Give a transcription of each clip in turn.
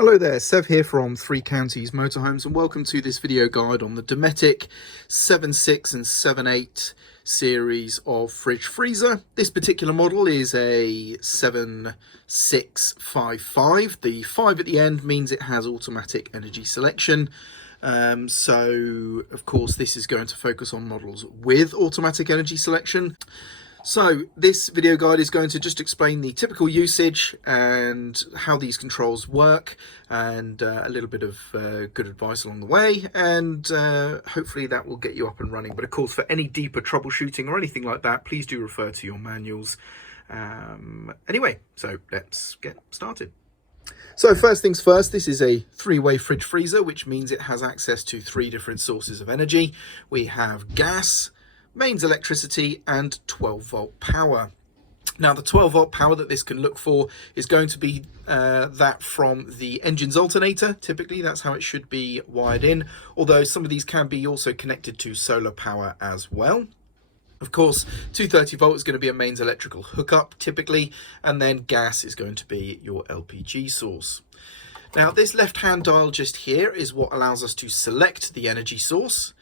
Hello there, Sev here from Three Counties Motorhomes, and welcome to this video guide on the Dometic 7.6 and 7.8 series of fridge freezer. This particular model is a 7655. The 5 at the end means it has automatic energy selection. So of course this is going to focus on models with automatic energy selection. So this video guide is going to just explain the typical usage and how these controls work, and a little bit of good advice along the way, and hopefully that will get you up and running. But of course, for any deeper troubleshooting or anything like that, please do refer to your manuals. Anyway, so let's get started. So first things first, this is a three-way fridge freezer, which means it has access to 3 different sources of energy. We have gas, mains electricity, and 12-volt power. Now the 12-volt power that this can look for is going to be that from the engine's alternator. Typically that's how it should be wired in, although some of these can be also connected to solar power as well. Of course, 230 volt is going to be a mains electrical hookup typically, and then gas is going to be your LPG source. Now this left-hand dial just here is what allows us to select the energy source.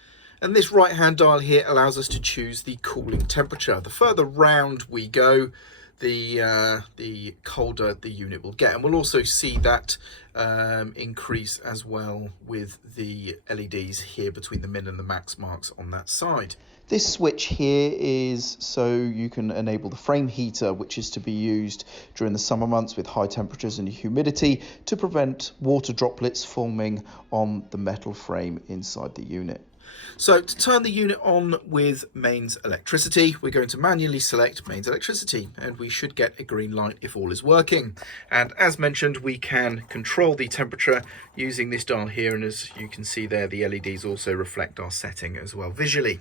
And this right hand dial here allows us to choose the cooling temperature. The further round we go, the colder the unit will get. And we'll also see that increase as well with the LEDs here between the min and the max marks on that side. This switch here is so you can enable the frame heater, which is to be used during the summer months with high temperatures and humidity to prevent water droplets forming on the metal frame inside the unit. So to turn the unit on with mains electricity, we're going to manually select mains electricity, and we should get a green light if all is working. And as mentioned, we can control the temperature using this dial here, and as you can see there, the LEDs also reflect our setting as well visually.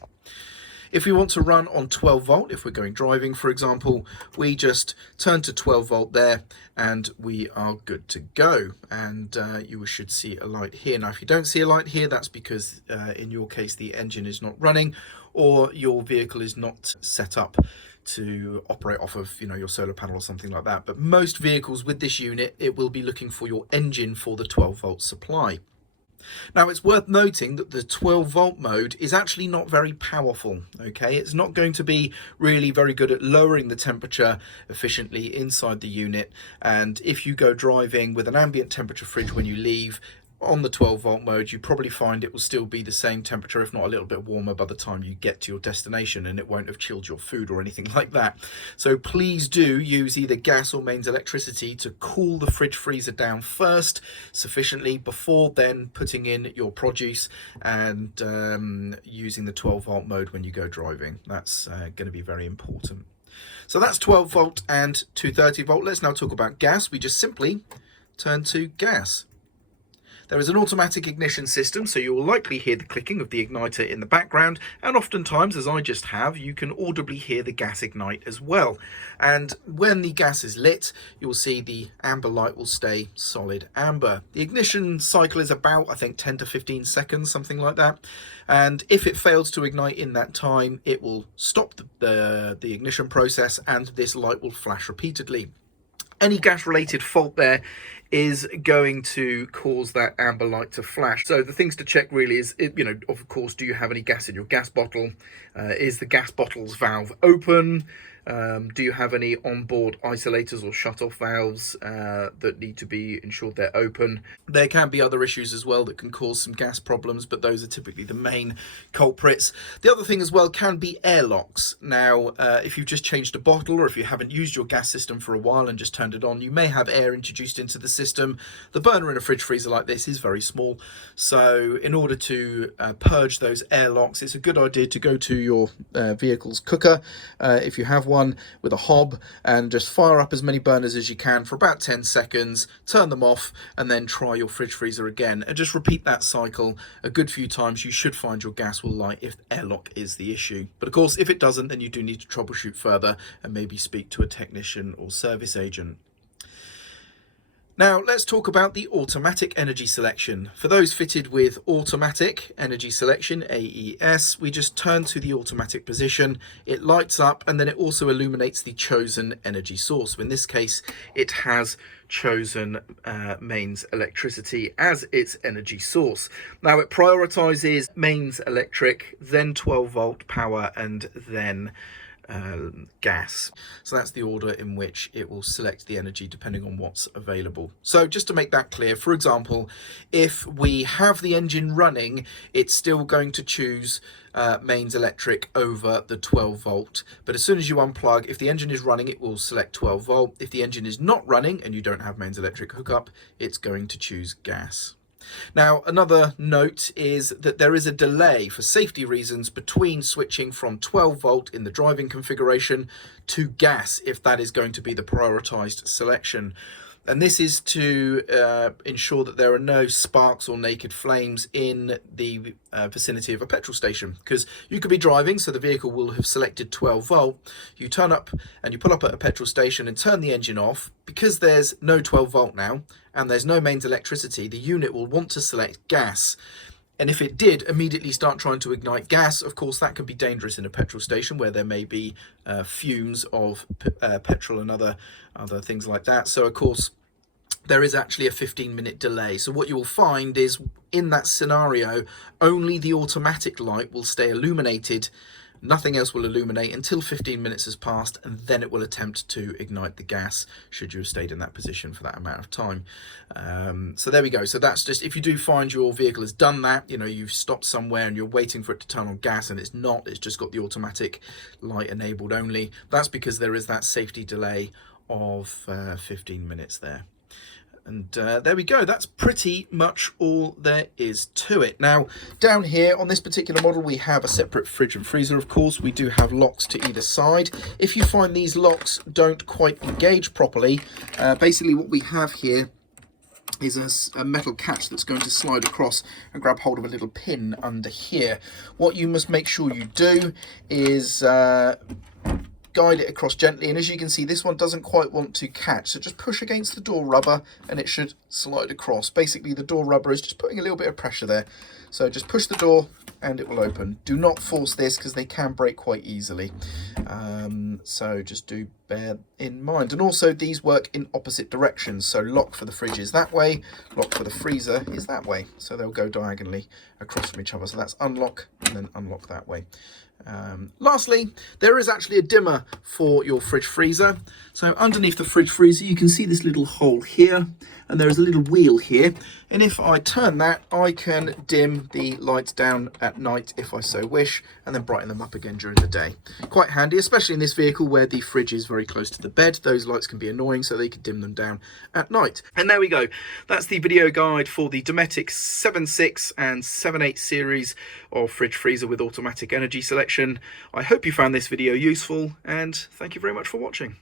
If we want to run on 12 volt, if we're going driving, for example, we just turn to 12 volt there and we are good to go. And you should see a light here. Now, if you don't see a light here, that's because in your case, the engine is not running or your vehicle is not set up to operate off of, your solar panel or something like that. But most vehicles with this unit, it will be looking for your engine for the 12 volt supply. Now it's worth noting that the 12 volt mode is actually not very powerful, okay? It's not going to be really very good at lowering the temperature efficiently inside the unit, and if you go driving with an ambient temperature fridge when you leave, on the 12 volt mode, you probably find it will still be the same temperature, if not a little bit warmer by the time you get to your destination, and it won't have chilled your food or anything like that. So please do use either gas or mains electricity to cool the fridge freezer down first sufficiently before then putting in your produce and using the 12 volt mode when you go driving. That's going to be very important. So that's 12 volt and 230 volt. Let's now talk about gas. We just simply turn to gas. There is an automatic ignition system, so you will likely hear the clicking of the igniter in the background, and oftentimes, as I just have, you can audibly hear the gas ignite as well. And when the gas is lit, you will see the amber light will stay solid amber. The ignition cycle is about, I think, 10 to 15 seconds, something like that. And if it fails to ignite in that time, it will stop the ignition process and this light will flash repeatedly. Any gas-related fault there is going to cause that amber light to flash. So the things to check really is, of course, do you have any gas in your gas bottle? Is the gas bottle's valve open? Do you have any onboard isolators or shut-off valves that need to be ensured they're open? There can be other issues as well that can cause some gas problems, but those are typically the main culprits. The other thing as well can be air locks. Now, if you've just changed a bottle or if you haven't used your gas system for a while and just turned it on, you may have air introduced into the system. The burner in a fridge freezer like this is very small, so in order to purge those air locks, it's a good idea to go to your vehicle's cooker, if you have one, with a hob, and just fire up as many burners as you can for about 10 seconds, turn them off, and then try your fridge freezer again, and just repeat that cycle a good few times. You should find your gas will light if airlock is the issue. But of course, if it doesn't, then you do need to troubleshoot further and maybe speak to a technician or service agent. Now let's talk about the automatic energy selection. For those fitted with automatic energy selection, AES, we just turn to the automatic position, it lights up, and then it also illuminates the chosen energy source. In this case, it has chosen mains electricity as its energy source. Now it prioritizes mains electric, then 12 volt power, and then gas. So that's the order in which it will select the energy depending on what's available. So just to make that clear, for example, if we have the engine running, it's still going to choose mains electric over the 12 volt. But as soon as you unplug, if the engine is running, it will select 12 volt. If the engine is not running and you don't have mains electric hookup, it's going to choose gas. Now, another note is that there is a delay for safety reasons between switching from 12 volt in the driving configuration to gas, if that is going to be the prioritized selection. And this is to ensure that there are no sparks or naked flames in the vicinity of a petrol station, because you could be driving, so the vehicle will have selected 12 volt. You turn up and you pull up at a petrol station and turn the engine off. Because there's no 12 volt now and there's no mains electricity, the unit will want to select gas. And if it did immediately start trying to ignite gas, of course, that could be dangerous in a petrol station where there may be fumes of petrol and other things like that. So, of course, there is actually a 15-minute delay. So what you will find is in that scenario, only the automatic light will stay illuminated. Nothing else will illuminate until 15 minutes has passed, and then it will attempt to ignite the gas should you have stayed in that position for that amount of time. So there we go. So that's just, if you do find your vehicle has done that, you know, you've stopped somewhere and you're waiting for it to turn on gas and it's not, it's just got the automatic light enabled only. That's because there is that safety delay of 15 minutes there. And there we go. That's pretty much all there is to it. Now, down here on this particular model, we have a separate fridge and freezer, of course. We do have locks to either side. If you find these locks don't quite engage properly, basically what we have here is a metal catch that's going to slide across and grab hold of a little pin under here. What you must make sure you do is guide it across gently, and as you can see, this one doesn't quite want to catch, so just push against the door rubber and it should slide across. Basically, the door rubber is just putting a little bit of pressure there, so just push the door and it will open. Do not force this because they can break quite easily, so just do bear in mind. And also, these work in opposite directions, so lock for the fridge is that way, lock for the freezer is that way, so they'll go diagonally across from each other. So that's unlock and then unlock that way. Lastly, there is actually a dimmer for your fridge freezer. So underneath the fridge freezer, you can see this little hole here, and there is a little wheel here. And if I turn that, I can dim the lights down at night if I so wish, and then brighten them up again during the day. Quite handy, especially in this vehicle where the fridge is very close to the bed. Those lights can be annoying, so they can dim them down at night. And there we go. That's the video guide for the Dometic 7.6 and 7.8 series of fridge freezer with automatic energy selection. I hope you found this video useful, and thank you very much for watching.